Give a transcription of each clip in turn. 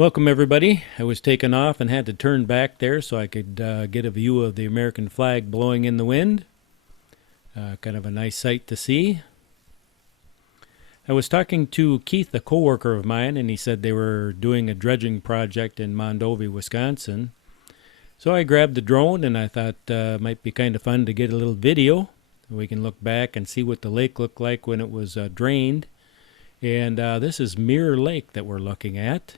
Welcome everybody. I was taken off and had to turn back there so I could get a view of the American flag blowing in the wind. Kind of a nice sight to see. I was talking to Keith, a coworker of mine, and he said they were doing a dredging project in Mondovi, Wisconsin. So I grabbed the drone and I thought it might be kind of fun to get a little video. We can look back and see what the lake looked like when it was drained. And this is Mirror Lake that we're looking at.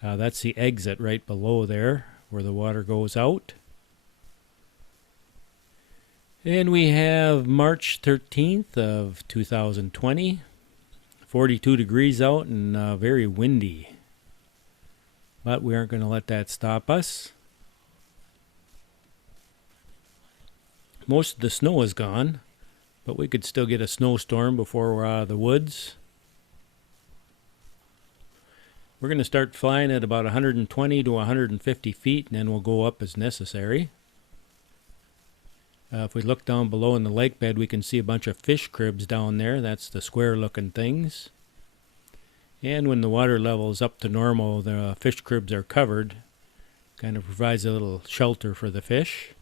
That's the exit right below there where the water goes out. And we have March 13th of 2020, 42 degrees out and very windy. But we aren't going to let that stop us. Most of the snow is gone, but we could still get a snowstorm before we're out of the woods. We're going to start flying at about 120 to 150 feet, and then we'll go up as necessary. If we look down below in the lake bed, we can see a bunch of fish cribs down there. That's the square-looking things. And when the water level is up to normal, the fish cribs are covered. Kind of provides a little shelter for the fish.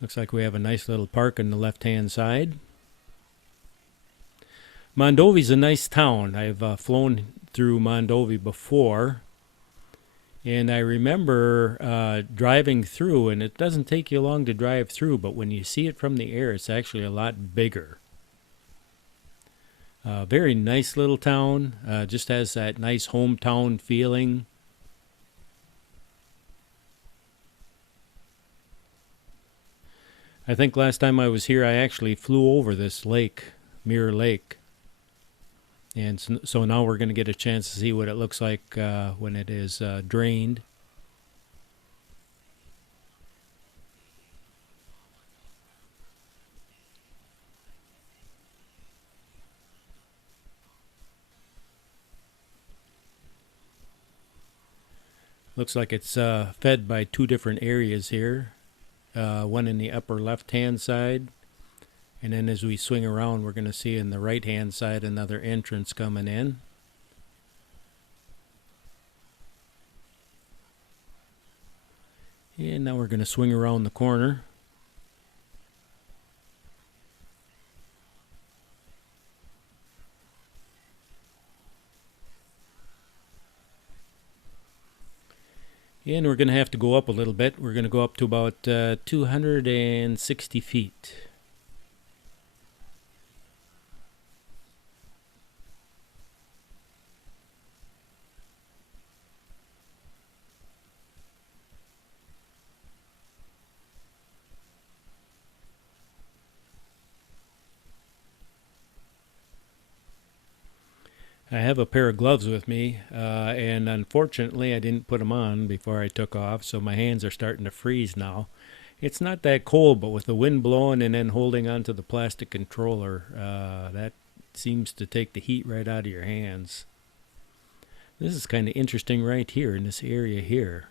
Looks like we have a nice little park on the left-hand side. Mondovi's a nice town. I've flown through Mondovi before, and I remember driving through, and it doesn't take you long to drive through, but when you see it from the air, it's actually a lot bigger. Very nice little town, just has that nice hometown feeling. I think last time I was here, I actually flew over this lake, Mirror Lake. And so now we're going to get a chance to see what it looks like when it is drained. Looks like it's fed by two different areas here. One in the upper left-hand side. And then as we swing around, we're going to see in the right-hand side another entrance coming in. And now we're going to swing around the corner. And we're going to have to go up a little bit. We're going to go up to about 260 feet. I have a pair of gloves with me, and unfortunately I didn't put them on before I took off, so my hands are starting to freeze now. It's not that cold, but with the wind blowing and then holding onto the plastic controller, that seems to take the heat right out of your hands. This is kind of interesting right here in this area here.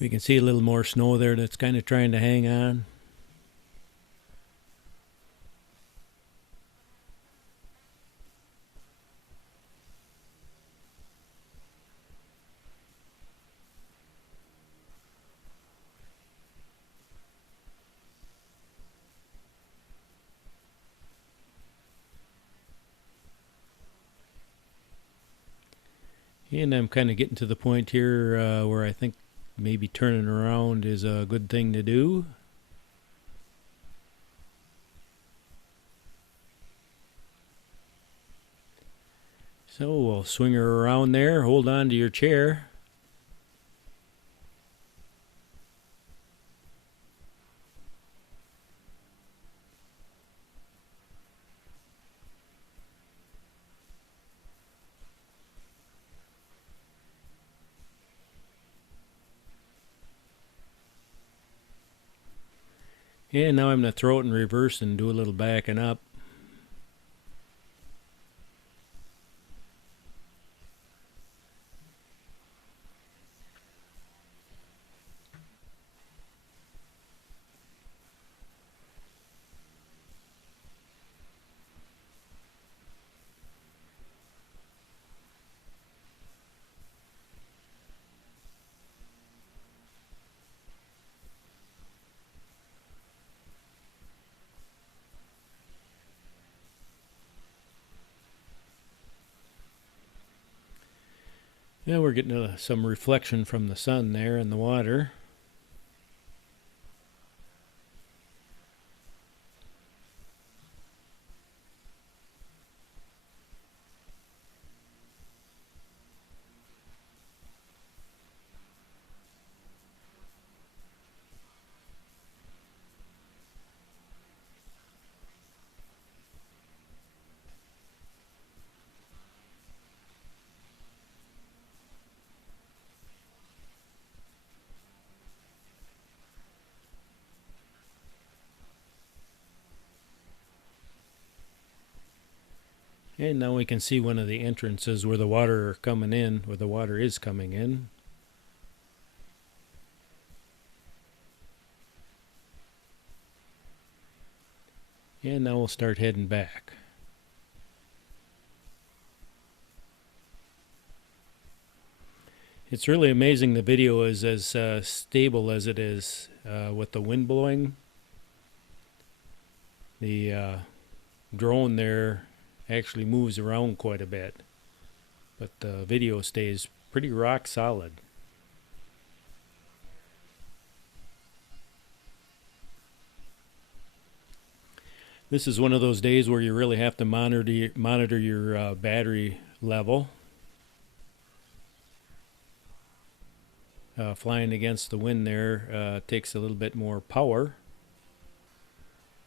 We can see a little more snow there that's kind of trying to hang on. And I'm kind of getting to the point here where I think maybe turning around is a good thing to do. So we'll swing her around there. Hold on to your chair. And now I'm going to throw it in reverse and do a little backing up. Now we're getting some reflection from the sun there in the water. And now we can see one of the entrances where the water are coming in, where the water is coming in. And now we'll start heading back. It's really amazing the video is as stable as it is with the wind blowing. The drone there actually moves around quite a bit, but the video stays pretty rock solid. This is one of those days where you really have to monitor your battery level. Flying against the wind there takes a little bit more power,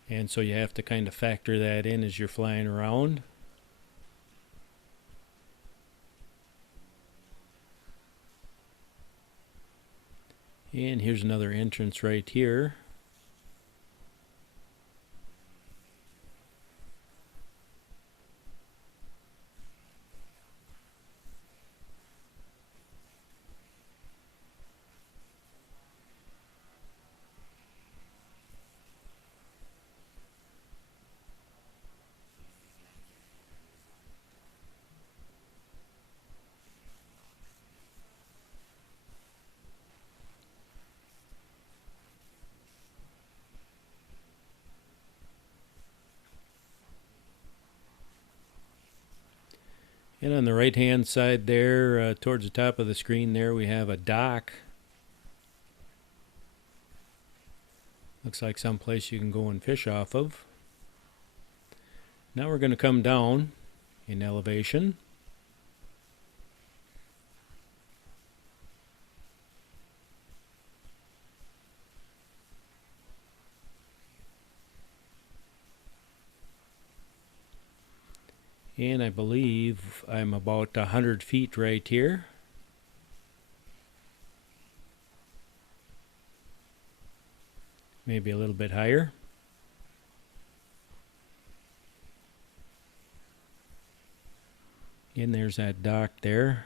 and so you have to kind of factor that in as you're flying around. And here's another entrance right here. And on the right hand side there, towards the top of the screen there, we have a dock. Looks like some place you can go and fish off of. Now we're going to come down in elevation. And I believe I'm about 100 feet right here. Maybe a little bit higher. And there's that dock there.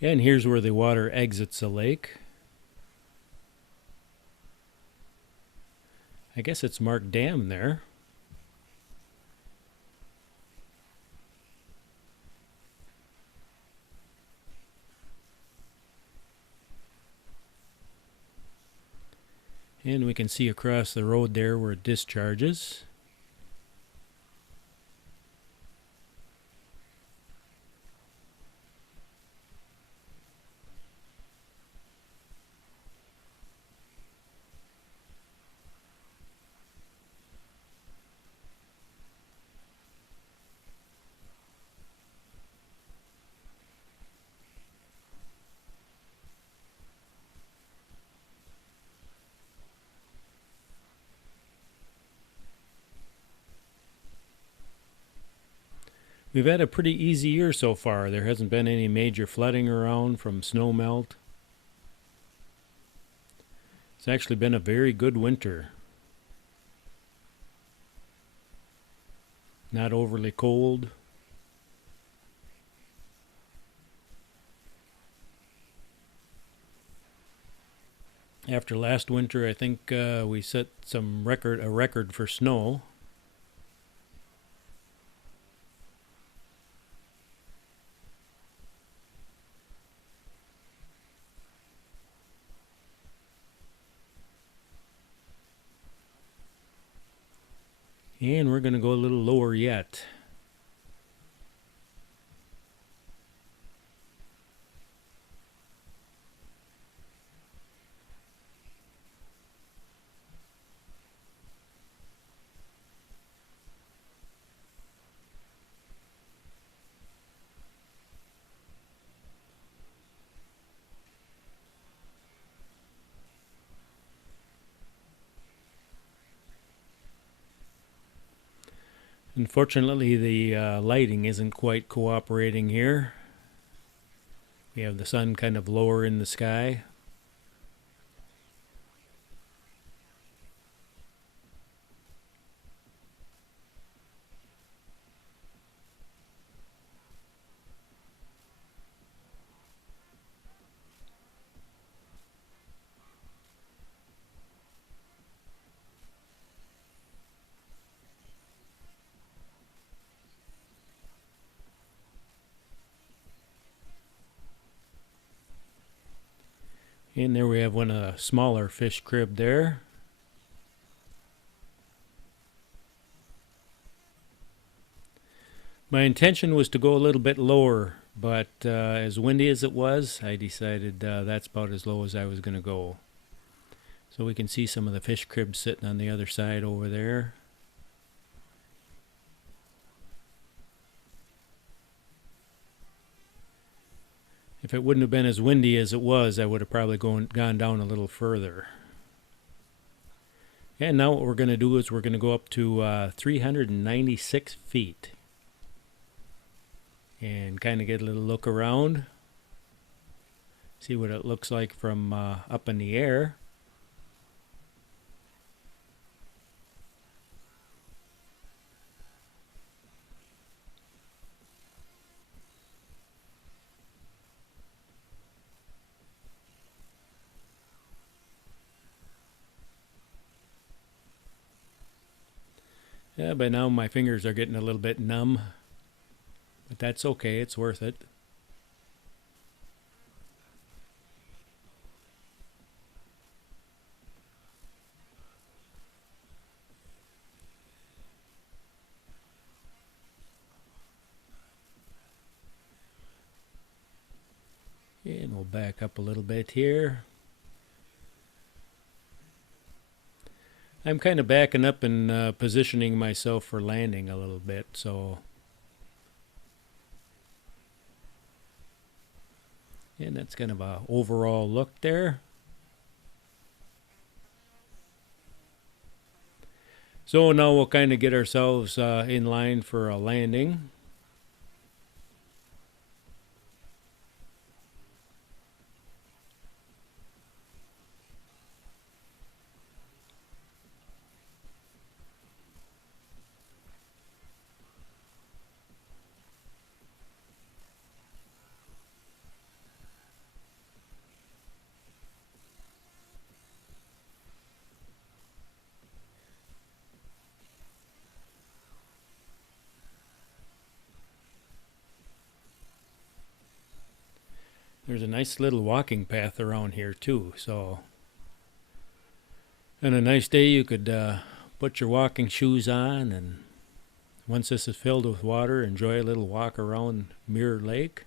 And here's where the water exits the lake. I guess it's marked dam there. And we can see across the road there where it discharges. We've had a pretty easy year so far. There hasn't been any major flooding around from snow melt. It's actually been a very good winter. Not overly cold. After last winter, I think we set a record for snow. And we're going to go a little lower yet. Unfortunately, the lighting isn't quite cooperating here. We have the sun kind of lower in the sky. And there we have one smaller fish crib there. My intention was to go a little bit lower, but as windy as it was, I decided that's about as low as I was going to go. So we can see some of the fish cribs sitting on the other side over there. If it wouldn't have been as windy as it was, I would have probably gone down a little further. And now what we're going to do is we're going to go up to 396 feet. And kind of get a little look around. See what it looks like from up in the air. Yeah, by now my fingers are getting a little bit numb. But that's okay, it's worth it. And we'll back up a little bit here. I'm kind of backing up and positioning myself for landing a little bit, so. And that's kind of a overall look there. So now we'll kind of get ourselves in line for a landing. There's a nice little walking path around here too, so on a nice day you could put your walking shoes on, and once this is filled with water, enjoy a little walk around Mirror Lake.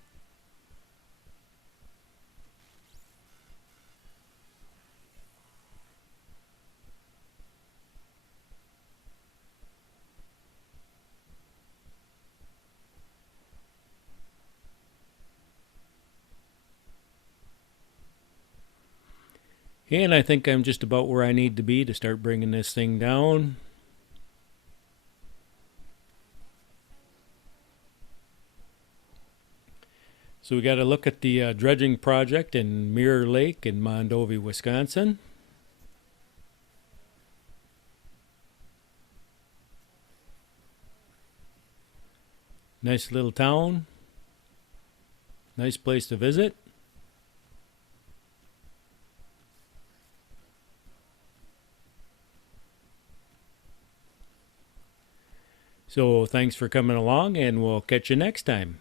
And I think I'm just about where I need to be to start bringing this thing down. So we got to look at the dredging project in Mirror Lake in Mondovi, Wisconsin. Nice little town. Nice place to visit. So thanks for coming along, and we'll catch you next time.